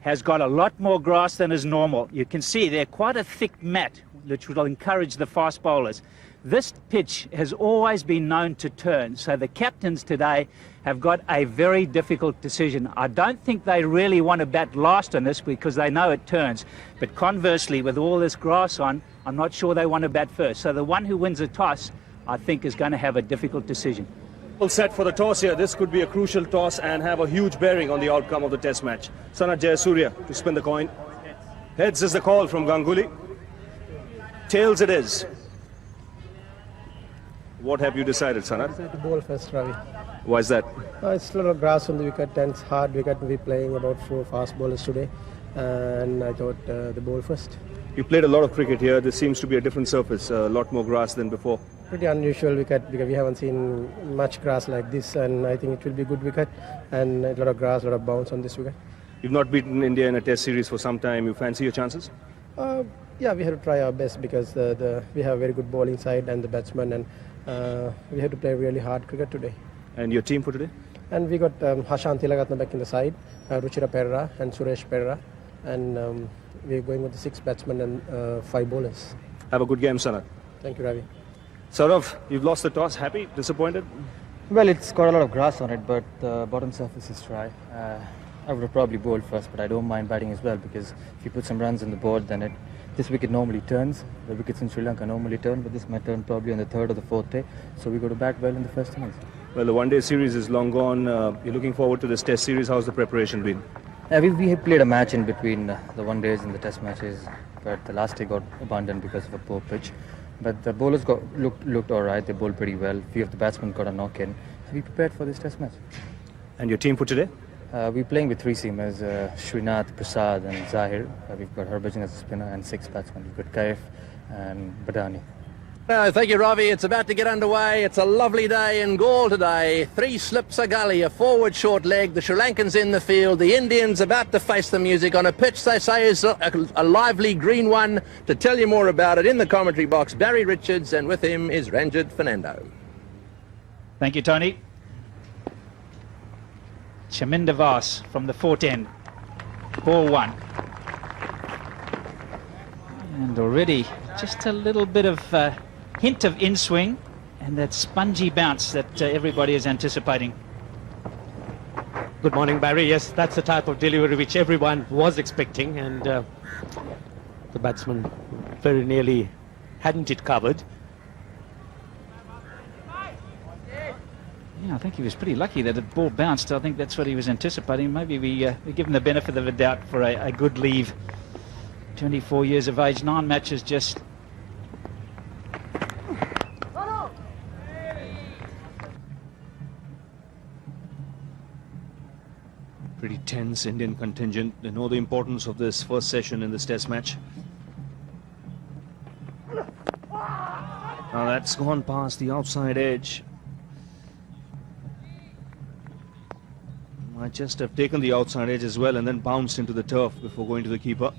has got a lot more grass than is normal. You can see they're quite a thick mat, which will encourage the fast bowlers. This pitch has always been known to turn, so the captains today have got a very difficult decision. I don't think they really want to bat last on this because they know it turns. But conversely, with all this grass on, I'm not sure they want to bat first. So the one who wins the toss, I think, is going to have a difficult decision. Well set for the toss here. This could be a crucial toss and have a huge bearing on the outcome of the test match. Sanat Jayasuriya to spin the coin. Heads is the call from Ganguly. Tails it is. What have you decided, Sanat? I decided to bowl first, Ravi. Why is that? It's a lot of grass on the wicket and it's hard wicket. We're playing about 4 fast bowlers today, and I thought the bowl first. You played a lot of cricket here. This seems to be a different surface, a lot more grass than before. Pretty unusual wicket because we haven't seen much grass like this, and I think it will be a good wicket and a lot of grass, a lot of bounce on this wicket. You've not beaten India in a test series for some time. You fancy your chances? Yeah, we have to try our best because we have a very good bowling side and the batsmen, and we have to play really hard cricket today. And your team for today? And we got Hashan Tilagatna back in the side, Ruchira Perera and Suresh Perera, and we're going with the 6 batsmen and 5 bowlers. Have a good game, Sanat. Thank you, Ravi. Saurav, you've lost the toss. Happy? Disappointed? Well, it's got a lot of grass on it, but the bottom surface is dry. I would have probably bowled first, but I don't mind batting as well because if you put some runs on the board, then this wicket normally turns. The wickets in Sri Lanka normally turn, but this might turn probably on the 3rd or the 4th day. So we got to bat well in the first innings. Well, the one-day series is long gone. You're looking forward to this test series. How's the preparation been? We have played a match in between the one-days and the test matches, but the last day got abandoned because of a poor pitch. But the bowlers looked all right. They bowled pretty well. A few of the batsmen got a knock-in. We prepared for this test match. And your team for today? We're playing with 3 seamers, Srinath, Prasad and Zahir. We've got Harbhajan as a spinner and 6 batsmen. We've got Kaif and Badani. Thank you, Ravi. It's about to get underway. It's a lovely day in Galle today. 3 slips a gully, a forward short leg. The Sri Lankans in the field. The Indians about to face the music on a pitch they say is a lively green one. To tell you more about it in the commentary box, Barry Richards, and with him is Ranjit Fernando. Thank you, Tony. Chaminda Vas from the 4th end. Ball 1. And already just a little bit of hint of in-swing and that spongy bounce that everybody is anticipating. Good morning, Barry. Yes, that's the type of delivery which everyone was expecting, and the batsman very nearly hadn't it covered. Yeah, I think he was pretty lucky that the ball bounced. I think that's what he was anticipating. Maybe we give him the benefit of the doubt for a good leave. 24 years of age, 9 matches just. Pretty tense Indian contingent. They know the importance of this first session in this test match. Now that's gone past the outside edge. Might just have taken the outside edge as well and then bounced into the turf before going to the keeper.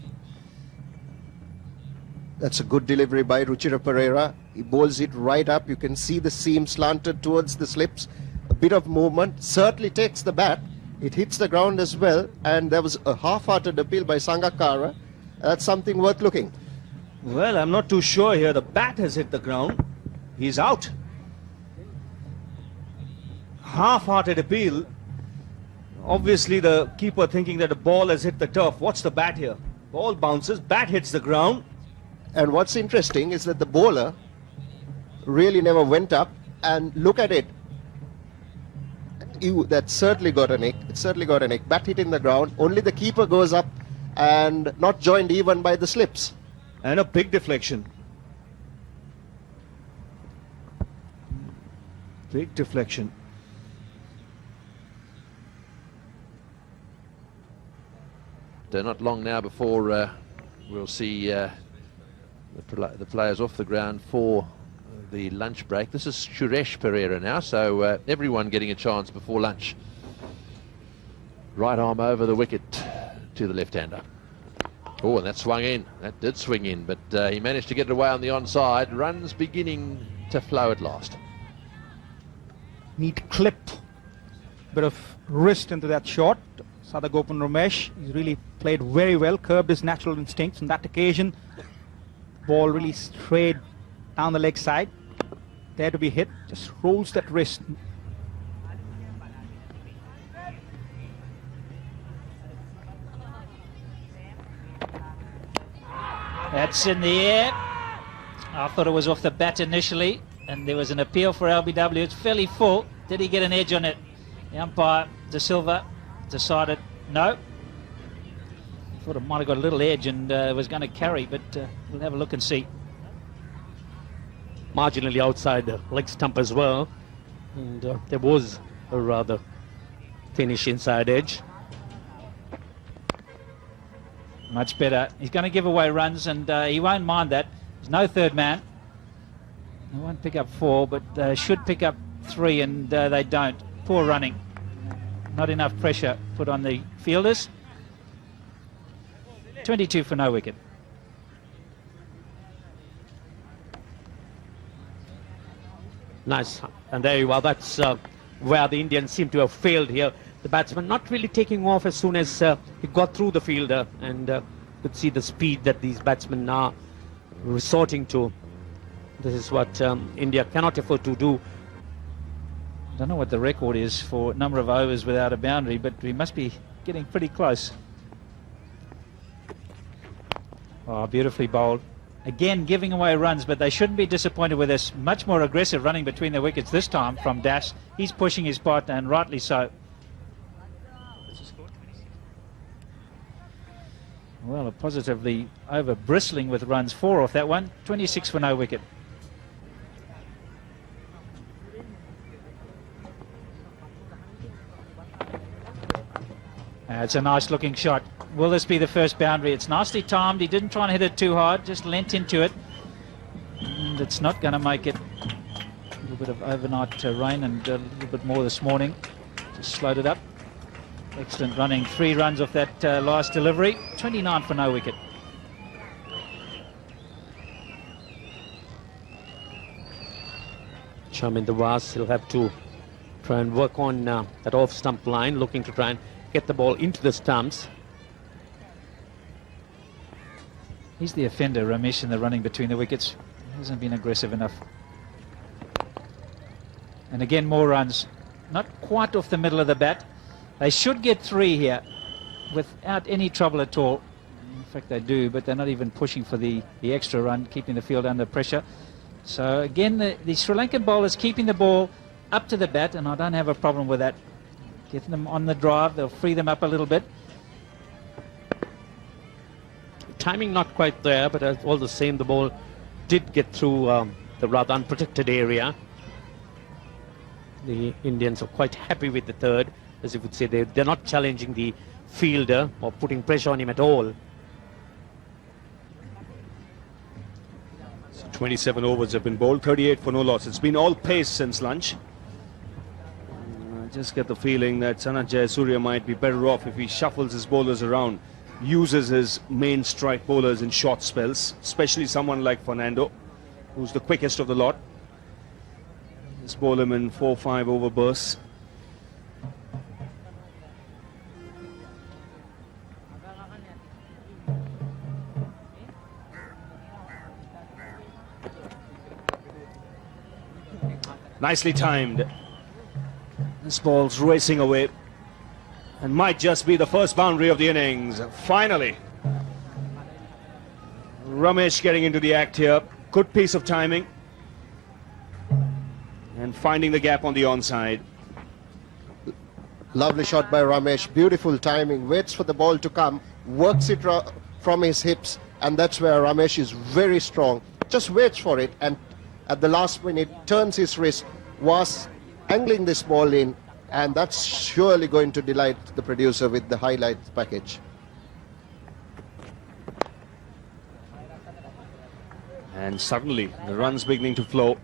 That's a good delivery by Ruchira Perera. He bowls it right up. You can see the seam slanted towards the slips. A bit of movement. Certainly takes the bat. It hits the ground as well. And there was a half-hearted appeal by Sangakkara. That's something worth looking. Well, I'm not too sure here. The bat has hit the ground. He's out. Half-hearted appeal. Obviously, the keeper thinking that the ball has hit the turf. What's the bat here? Ball bounces, bat hits the ground. And what's interesting is that the bowler really never went up. And look at it. That certainly got a nick. It certainly got a nick. Bat hit in the ground. Only the keeper goes up and not joined even by the slips. And a big deflection. Big deflection. Not long now before we'll see the players off the ground for the lunch break. This is Suresh Perera now, so everyone getting a chance before lunch. Right arm over the wicket to the left-hander. Oh, and that swung in. That did swing in, but he managed to get it away on the onside. Runs beginning to flow at last. Neat clip. Bit of wrist into that shot. Sadagopan Ramesh. He's really played very well, curbed his natural instincts on that occasion. Ball really straight down the leg side. There to be hit, just rolls that wrist. That's in the air. I thought it was off the bat initially, and there was an appeal for LBW. It's fairly full. Did he get an edge on it? The umpire, De Silva, decided no. Thought it might have got a little edge and was going to carry, but we'll have a look and see. Marginally outside the leg stump as well, and there was a rather thinnish inside edge. Much better. He's going to give away runs, and he won't mind that. There's no third man. They won't pick up 4, but they should pick up 3, and they don't. Poor running. Not enough pressure put on the fielders. 22 for no wicket. Nice. And there you are. That's where the Indians seem to have failed here. The batsman not really taking off as soon as he got through the fielder, and could see the speed that these batsmen are resorting to. This is what India cannot afford to do. I don't know what the record is for number of overs without a boundary, but we must be getting pretty close. Oh, beautifully bowled. Again, giving away runs, but they shouldn't be disappointed with this. Much more aggressive running between the wickets this time from Das. He's pushing his partner, and rightly so. Well, a positively over bristling with runs. 4 off that one. 26 for no wicket. It's a nice looking shot. Will this be the first boundary? It's nicely timed. He didn't try and hit it too hard, just leant into it. And it's not going to make it. A little bit of overnight rain and a little bit more this morning. Just slowed it up. Excellent running. 3 runs off that last delivery. 29 for no wicket. Charminder Vas, he'll have to try and work on that off stump line, looking to try and get the ball into the stumps. He's the offender, Ramesh, in the running between the wickets. He hasn't been aggressive enough. And again, more runs. Not quite off the middle of the bat. They should get 3 here without any trouble at all. In fact, they do, but they're not even pushing for the extra run, keeping the field under pressure. So again, the Sri Lankan bowlers keeping the ball up to the bat, and I don't have a problem with that. Getting them on the drive, they'll free them up a little bit. Timing not quite there, but all the same, the ball did get through the rather unprotected area. The Indians are quite happy with the third. As you would say, they're not challenging the fielder or putting pressure on him at all. So 27 overs have been bowled, 38 for no loss. It's been all pace since lunch. I just get the feeling that Sanat Jayasuriya might be better off if he shuffles his bowlers around, uses his main strike bowlers in short spells, especially someone like Fernando, who's the quickest of the lot. Just bowl him in 4-5 over bursts. Nicely timed. This ball's racing away and might just be the first boundary of the innings. Finally, Ramesh getting into the act here. Good piece of timing and finding the gap on the onside. Lovely shot by Ramesh, beautiful timing, waits for the ball to come, works it from his hips, and that's where Ramesh is very strong. Just waits for it, and at the last minute turns his wrist, was angling this ball in, and that's surely going to delight the producer with the highlights package. And suddenly the runs beginning to flow.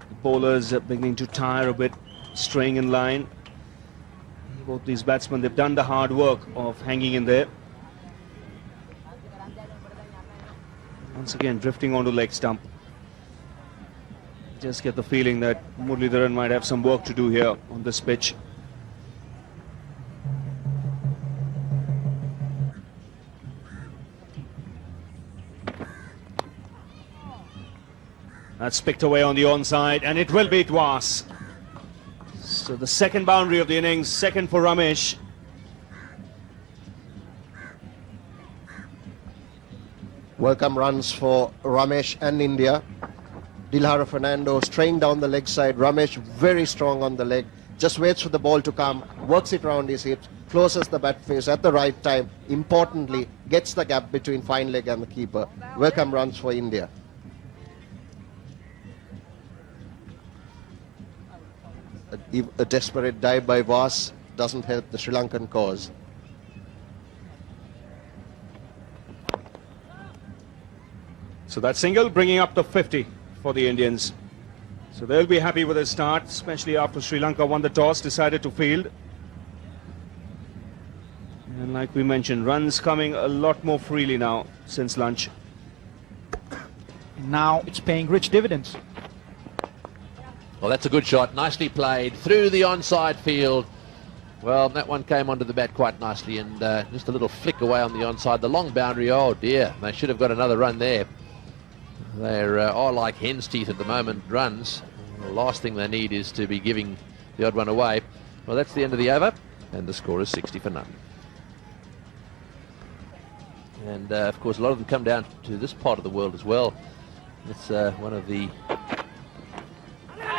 The bowlers are beginning to tire a bit, straying in line. Both these batsmen, they've done the hard work of hanging in there. Once again, drifting onto leg stump. Just get the feeling that Muralidharan might have some work to do here on this pitch. That's picked away on the onside, and it will be Dwas. So the second boundary of the innings, second for Ramesh. Welcome runs for Ramesh and India. Dilhara Fernando straying down the leg side. Ramesh very strong on the leg. Just waits for the ball to come, works it round his hips, closes the bat face at the right time. Importantly, gets the gap between fine leg and the keeper. Welcome runs for India. A desperate dive by Vas doesn't help the Sri Lankan cause. So that single bringing up the 50 for the Indians. So they'll be happy with their start, especially after Sri Lanka won the toss, decided to field. And like we mentioned, runs coming a lot more freely now since lunch. Now it's paying rich dividends. Well, that's a good shot. Nicely played through the onside field. Well, that one came onto the bat quite nicely, and just a little flick away on the onside. The long boundary, oh dear, they should have got another run there. They are like hen's teeth at the moment, runs. The last thing they need is to be giving the odd one away. Well, that's the end of the over, and the score is 60 for none. And of course, a lot of them come down to this part of the world as well. It's one of the...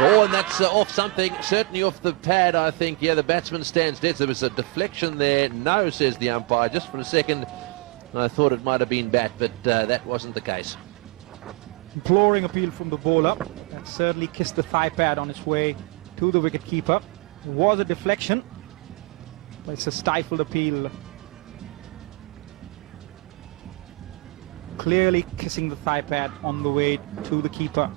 Oh, and that's off something, certainly off the pad, I think. Yeah, the batsman stands dead. There was a deflection there. No, says the umpire. Just for a second, I thought it might have been bat, but that wasn't the case. Imploring appeal from the bowler. That certainly kissed the thigh pad on its way to the wicket keeper. It was a deflection, but it's a stifled appeal. Clearly kissing the thigh pad on the way to the keeper.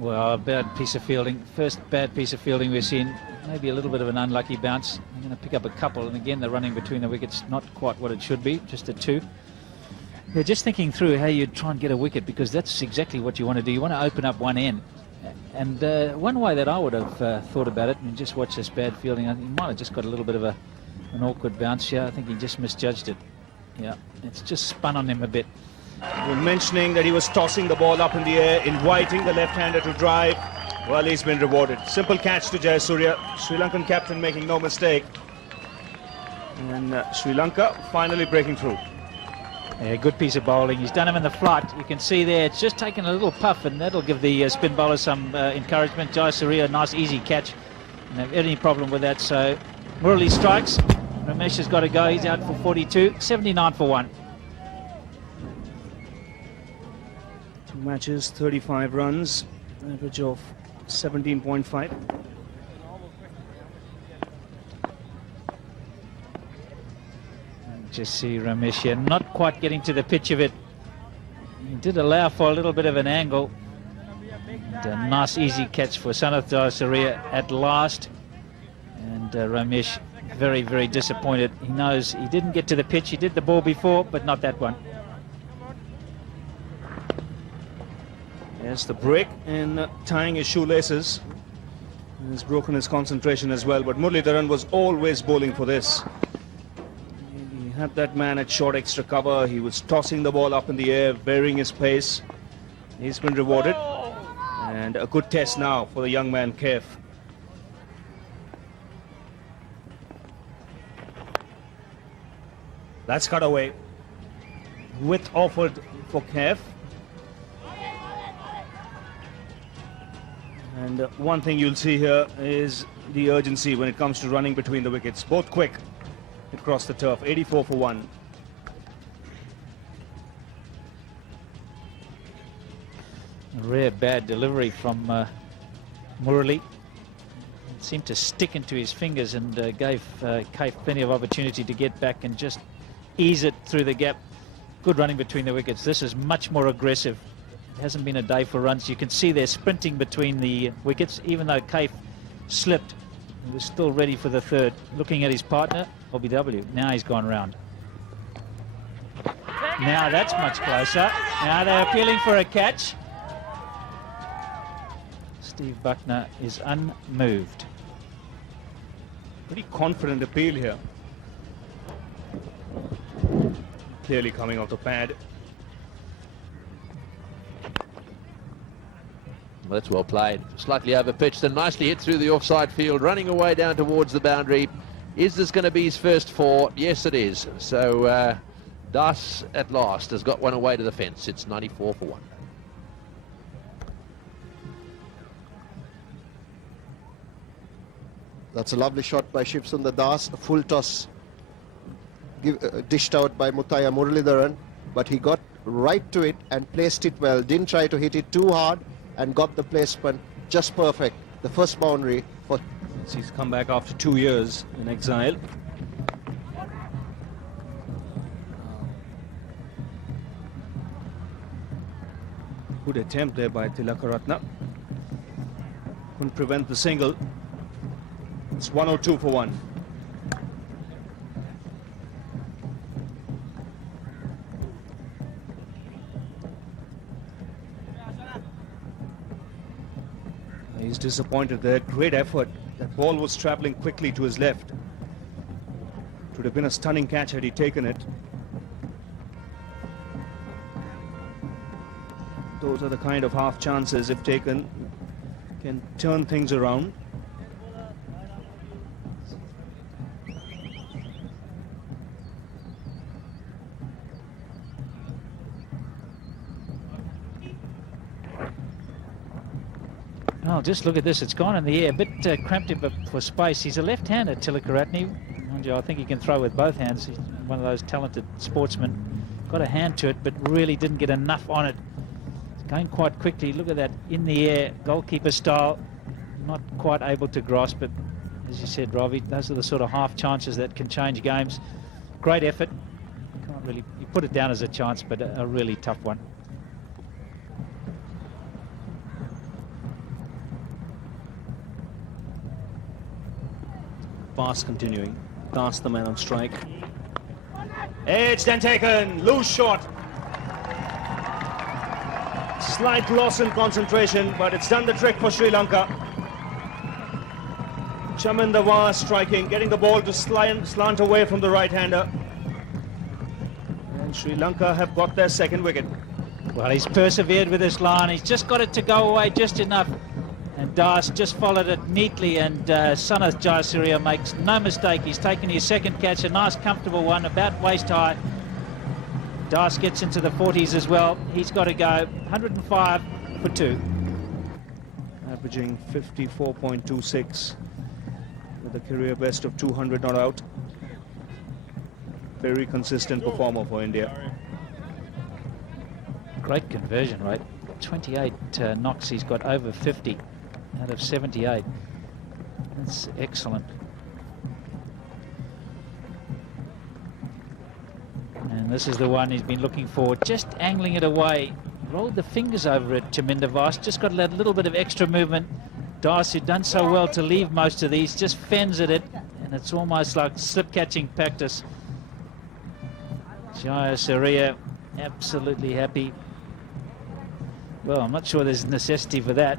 Well, a bad piece of fielding. First bad piece of fielding we've seen. Maybe a little bit of an unlucky bounce. I'm going to pick up a couple, and again, the running between the wickets, not quite what it should be, just a 2. They're just thinking through how you try and get a wicket, because that's exactly what you want to do. You want to open up one end. And one way that I would have thought about it, and just watch this bad fielding, he might have just got a little bit of an awkward bounce here. I think he just misjudged it. Yeah, it's just spun on him a bit. We're mentioning that he was tossing the ball up in the air, inviting the left-hander to drive. Well, he's been rewarded. Simple catch to Jayasuriya. Sri Lankan captain making no mistake. And Sri Lanka finally breaking through. Yeah, good piece of bowling. He's done him in the flight. You can see there, it's just taken a little puff, and that'll give the spin bowler some encouragement. Jayasuriya, nice easy catch. Don't have any problem with that. So Murali strikes. Ramesh has got to go. He's out for 42. 79 for 1. 2 matches, 35 runs, average of 17.5. Just see Ramesh here, not quite getting to the pitch of it. He did allow for a little bit of an angle. And a nice easy catch for Sanath Jayasuriya at last. And Ramesh very, very disappointed. He knows he didn't get to the pitch. He did the ball before, but not that one. Yes, the break in tying his shoelaces. He's broken his concentration as well, but Muralidharan was always bowling for this. He had that man at short extra cover. He was tossing the ball up in the air, varying his pace. He's been rewarded. And a good test now for the young man, Kaif. That's cut away. Width offered for Kaif. And one thing you'll see here is the urgency when it comes to running between the wickets. Both quick across the turf. 84 for 1. A rare bad delivery from Murali. It seemed to stick into his fingers and gave Kaif plenty of opportunity to get back and just ease it through the gap. Good running between the wickets. This is much more aggressive. It hasn't been a day for runs. You can see they're sprinting between the wickets. Even though Kaif slipped, he was still ready for the third. Looking at his partner, LBW. Now he's gone round. Now that's much closer. Now they're appealing for a catch. Steve Buckner is unmoved. Pretty confident appeal here. clearly coming off the pad. Well, that's well played. Slightly over pitched and nicely hit through the offside field, running away down towards the boundary. Is this going to be his first 4? Yes, it is. So Das at last has got one away to the fence. It's 94 for 1. That's a lovely shot by Shivsundar Das. A full toss dished out by Muthaiya Muralidharan, but he got right to it and placed it well. Didn't try to hit it too hard and got the placement just perfect. The first boundary for... He's come back after 2 years in exile. Good attempt there by Tilakaratne. Couldn't prevent the single. It's 102 for 1. He's disappointed there. Great effort. That ball was travelling quickly to his left. It would have been a stunning catch had he taken it. Those are the kind of half chances, if taken, can turn things around. Oh, just look at this. It's gone in the air. A bit cramped him for space. He's a left-hander, Tilakaratne. Mind you, I think he can throw with both hands. He's one of those talented sportsmen. Got a hand to it, but really didn't get enough on it. It's going quite quickly. Look at that, in the air, goalkeeper style. Not quite able to grasp it. As you said, Ravi, those are the sort of half chances that can change games. Great effort. Can't really, you put it down as a chance, but a really tough one. Pass continuing. Pass the man on strike. Edged and taken. Loose shot. Slight loss in concentration, but it's done the trick for Sri Lanka. Chaminda Vas striking, getting the ball to slant away from the right-hander. And Sri Lanka have got their second wicket. Well, he's persevered with this line. He's just got it to go away just enough. And Das just followed it neatly, and Sanath Jayasuriya makes no mistake. He's taken his second catch, a nice comfortable one, about waist high. Das gets into the 40s as well. He's got to go 105 for 2. Averaging 54.26 with a career best of 200 not out. Very consistent performer for India. Great conversion rate. 28 knocks. He's got over 50 out of 78. That's excellent. And this is the one he's been looking for, just angling it away. Rolled the fingers over it, Chaminda Vas. Just got a little bit of extra movement. Das, who'd done so well to leave most of these, just fends at it, and it's almost like slip catching practice. Jayasuriya absolutely happy. Well, I'm not sure there's necessity for that.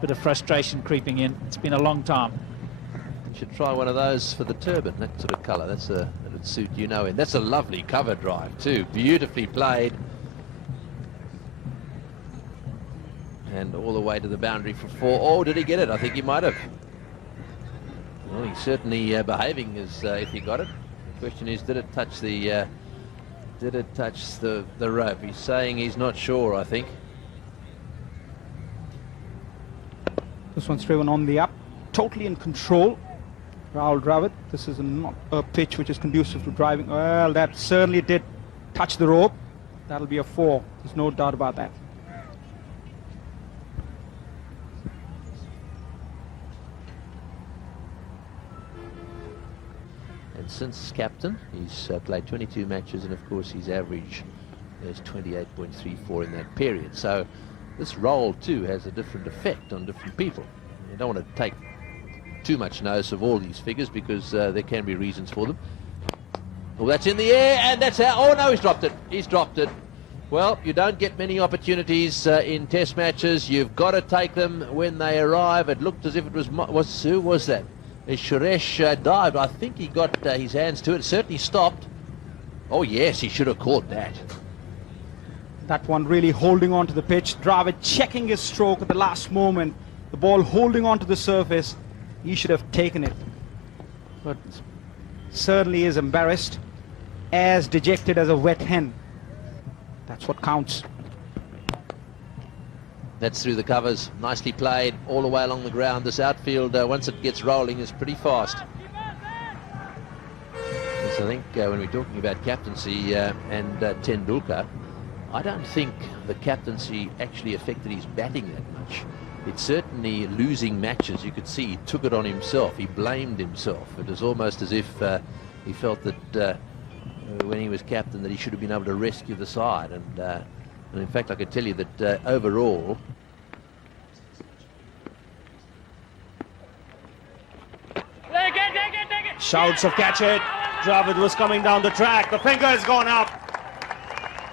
Bit of frustration creeping in. It's been a long time. You should try one of those for the turban, that sort of colour. That'd suit you know in. That's a lovely cover drive too. Beautifully played. And all the way to the boundary for 4. Oh, did he get it? I think he might have. Well, he's certainly behaving as if he got it. The question is, did it touch the rope? He's saying he's not sure, I think. This one's driven on the up, totally in control. Rahul Dravid. This is not a pitch which is conducive to driving. Well, that certainly did touch the rope. That'll be a 4. There's no doubt about that. And since captain, he's played 22 matches, and of course his average is 28.34 in that period. So this role too has a different effect on different people. You don't want to take too much notice of all these figures, because there can be reasons for them. Well, that's in the air, and that's out. Oh no, he's dropped it. He's dropped it. Well, you don't get many opportunities in test matches. You've got to take them when they arrive. It looked as if it was who was that? Suresh dived. I think he got his hands to it. Certainly stopped. Oh yes, he should have caught that. That one really holding on to the pitch. Dravid checking his stroke at the last moment. The ball holding on to the surface. He should have taken it. But certainly is embarrassed. As dejected as a wet hen. That's what counts. That's through the covers. Nicely played all the way along the ground. This outfield, once it gets rolling, is pretty fast. Yes, I think when we're talking about captaincy and Tendulkar, I don't think the captaincy actually affected his batting that much. It's certainly losing matches. You could see he took it on himself. He blamed himself. It was almost as if he felt that when he was captain that he should have been able to rescue the side. And in fact, I can tell you that overall, Shouts of catch it. Dravid was coming down the track. The finger has gone up.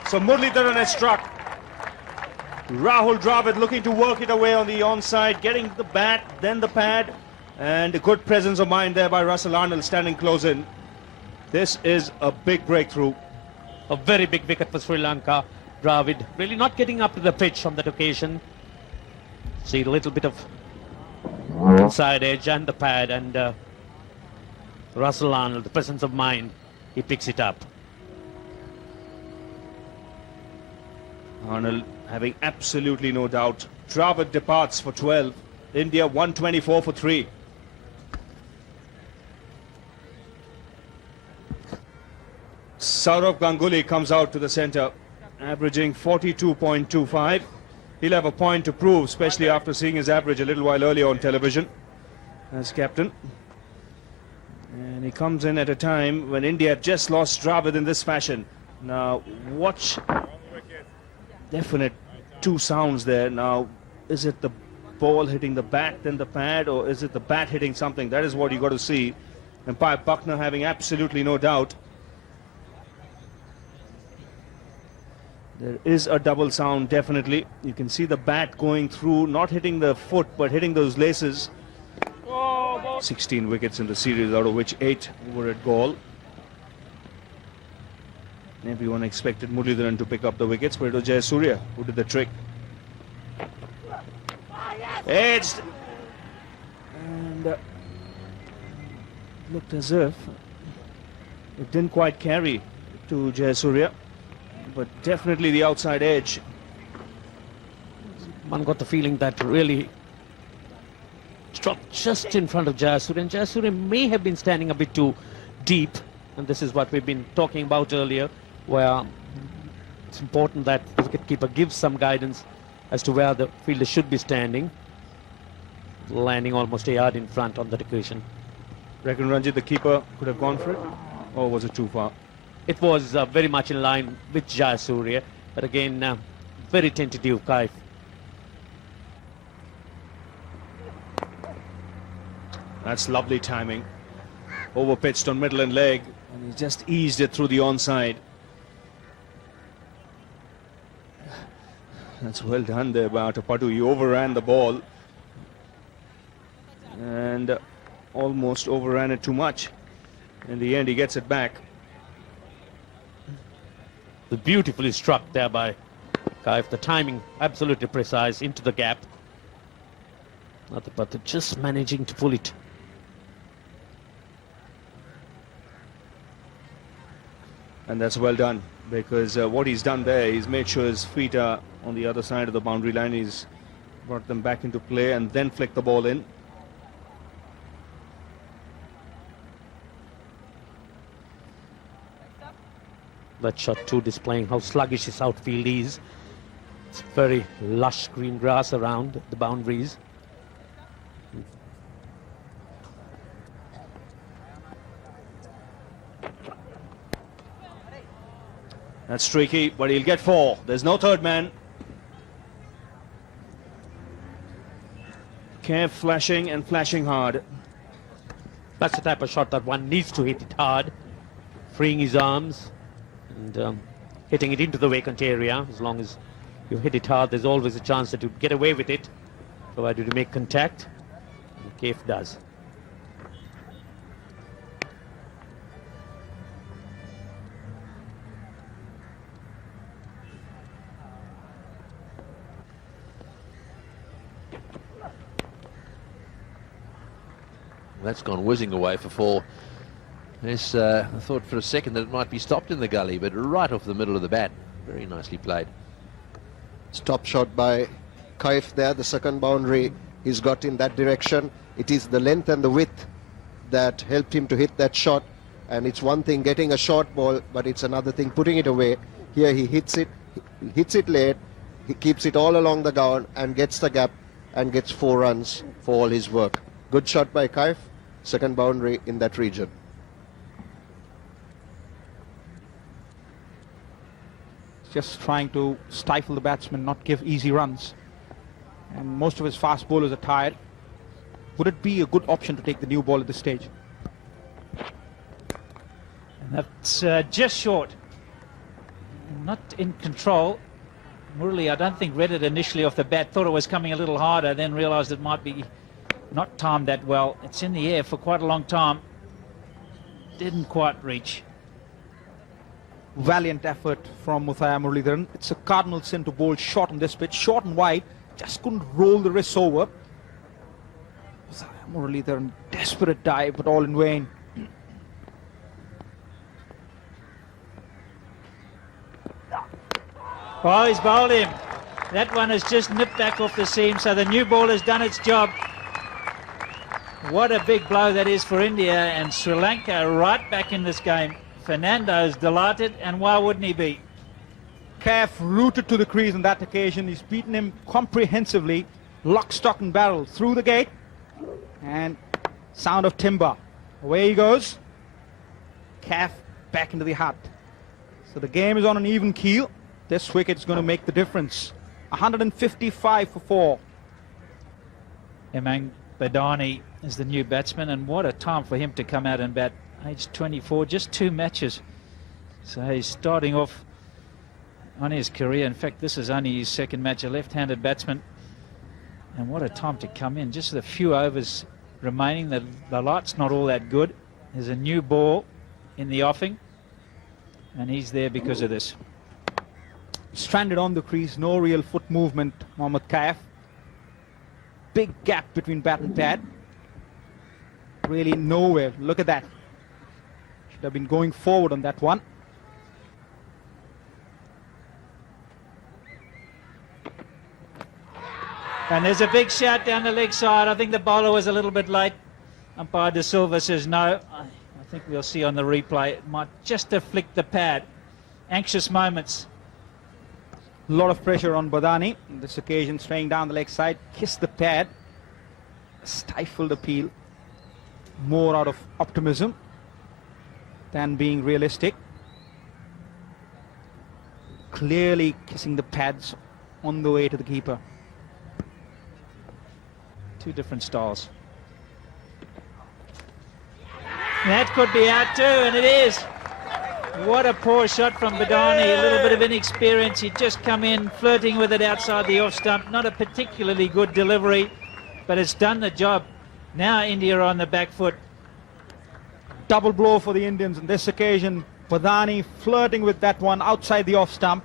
So Muralidharan has struck. Rahul Dravid looking to work it away on the onside, getting the bat, then the pad, and a good presence of mind there by Russell Arnold standing close in. This is a big breakthrough. A very big wicket for Sri Lanka. Dravid really not getting up to the pitch on that occasion. See a little bit of inside edge and the pad, and Russell Arnold, the presence of mind, he picks it up. Arnold having absolutely no doubt. Dravid departs for 12. India 124 for 3. Saurav Ganguly comes out to the centre, averaging 42.25. He'll have a point to prove, especially after seeing his average a little while earlier on television as captain. And he comes in at a time when India had just lost Dravid in this fashion. Now watch, definite two sounds there. Now is it the ball hitting the bat then the pad, or is it the bat hitting something? That is what you got to see. And Pai Buckner having absolutely no doubt. There is a double sound, definitely. You can see the bat going through, not hitting the foot, but hitting those laces. 16 wickets in the series, out of which 8 were at Galle. Everyone expected Muralidharan to pick up the wickets, but it was Jayasuriya who did the trick. Edged. And looked as if it didn't quite carry to Jayasuriya, but definitely the outside edge. One got the feeling that really struck just in front of Jayasuriya, and Jayasuriya may have been standing a bit too deep, and this is what we've been talking about earlier, where it's important that the wicketkeeper gives some guidance as to where the fielder should be standing, landing almost a yard in front on that occasion. Reckon Ranjit, the keeper could have gone for it, or was it too far? It was very much in line with Jayasuriya, but again, very tentative, Kaif. That's lovely timing. Over pitched on middle and leg, and he just eased it through the onside. That's well done there by Atapattu. He overran the ball and almost overran it too much. In the end, he gets it back. Beautifully struck there by Kaif. The timing absolutely precise into the gap. Atapattu just managing to pull it. And that's well done, because what he's done there, he's made sure his feet are on the other side of the boundary line. He's brought them back into play and then flicked the ball in. That shot too displaying how sluggish his outfield is. It's very lush green grass around the boundaries. That's tricky, but he'll get 4. There's no third man. Kev flashing and flashing hard. That's the type of shot that one needs to hit it hard, freeing his arms and hitting it into the vacant area. As long as you hit it hard, there's always a chance that you get away with it, provided you make contact. And Kev does. That's gone whizzing away for 4. Yes, I thought for a second that it might be stopped in the gully, but right off the middle of the bat. Very nicely played. Stop shot by Kaif there, the second boundary he's got in that direction. It is the length and the width that helped him to hit that shot. And it's one thing getting a short ball, but it's another thing putting it away. Here he hits it late, he keeps it all along the ground and gets the gap and gets 4 runs for all his work. Good shot by Kaif, second boundary in that region. Just trying to stifle the batsman, not give easy runs. And most of his fast bowlers are tired. Would it be a good option to take the new ball at this stage? And that's just short. Not in control. Murali, I don't think read it initially off the bat, thought it was coming a little harder, then realised it might be not timed that well. It's in the air for quite a long time. Didn't quite reach. Valiant effort from Muthaiya Muralidharan. It's a cardinal sin to bowl short on this pitch, short and wide, just couldn't roll the wrists over. Muthaiya Muralidharan, desperate dive, but all in vain. Oh, he's bowled him. That one has just nipped back off the seam, so the new ball has done its job. What a big blow that is for India, and Sri Lanka right back in this game. Fernando's delighted, and why wouldn't he be? Kaif rooted to the crease on that occasion. He's beaten him comprehensively. Lock, stock and barrel through the gate. And sound of timber. Away he goes. Kaif back into the hut. So the game is on an even keel. This wicket is going to make the difference. 155 for 4. Hemang Badani is the new batsman, and what a time for him to come out and bat. Age 24, just 2 matches. So he's starting off on his career. In fact, this is only his second match, a left-handed batsman. And what a time to come in. Just a few overs remaining. The light's not all that good. There's a new ball in the offing, and he's there because of this. Stranded on the crease, no real foot movement, Mohammad Kaif. Big gap between bat and pad. Really nowhere. Look at that. Should have been going forward on that one. And there's a big shout down the leg side. I think the bowler was a little bit late. Umpire De Silva says no. I think we'll see on the replay. It might just have flicked the pad. Anxious moments. A lot of pressure on Badani. On this occasion, straying down the leg side. Kissed the pad. Stifled appeal. More out of optimism than being realistic. Clearly kissing the pads on the way to the keeper. 2 different styles. That could be out too, and it is. What a poor shot from Badani. A little bit of inexperience. He'd just come in flirting with it outside the off stump. Not a particularly good delivery, but it's done the job. Now India are on the back foot. Double blow for the Indians on this occasion. Badani flirting with that one outside the off stump.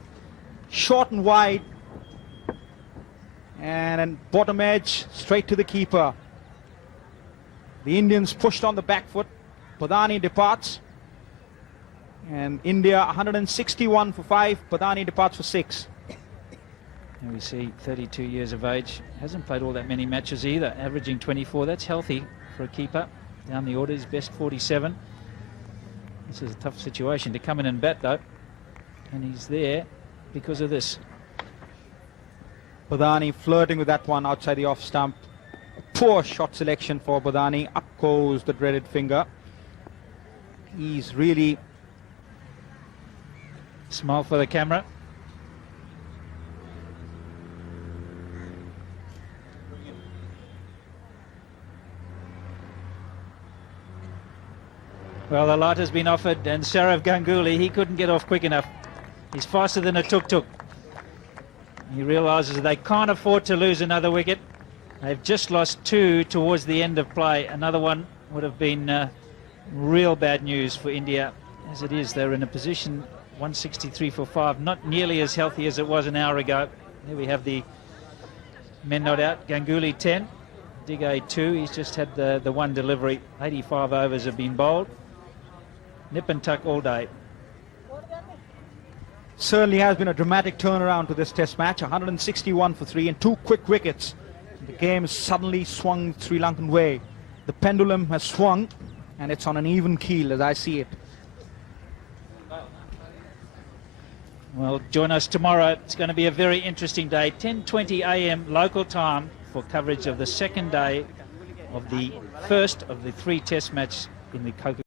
Short and wide. And then bottom edge straight to the keeper. The Indians pushed on the back foot. Badani departs. And India 161 for 5. Badani departs for 6. And we see 32 years of age. Hasn't played all that many matches either. Averaging 24. That's healthy for a keeper. Down the order, his best 47. This is a tough situation to come in and bat though. And he's there because of this. Badani flirting with that one outside the off stump. Poor shot selection for Badani. Up goes the dreaded finger. He's really... Smile for the camera. Well, the light has been offered, and Sourav Ganguly, he couldn't get off quick enough. He's faster than a tuk-tuk. He realises they can't afford to lose another wicket. They've just lost 2 towards the end of play. Another one would have been real bad news for India. As it is, they're in a position 163 for 5, not nearly as healthy as it was an hour ago. There we have the men not out. Ganguly 10, Digay too, he's just had the one delivery. 85 overs have been bowled. Nip and tuck all day. Certainly has been a dramatic turnaround to this test match. 161 for 3 and 2 quick wickets. The game has suddenly swung Sri Lankan way. The pendulum has swung and it's on an even keel as I see it. Well, join us tomorrow. It's going to be a very interesting day. 10:20 a.m. local time for coverage of the second day of the first of the 3 test matches in the Coca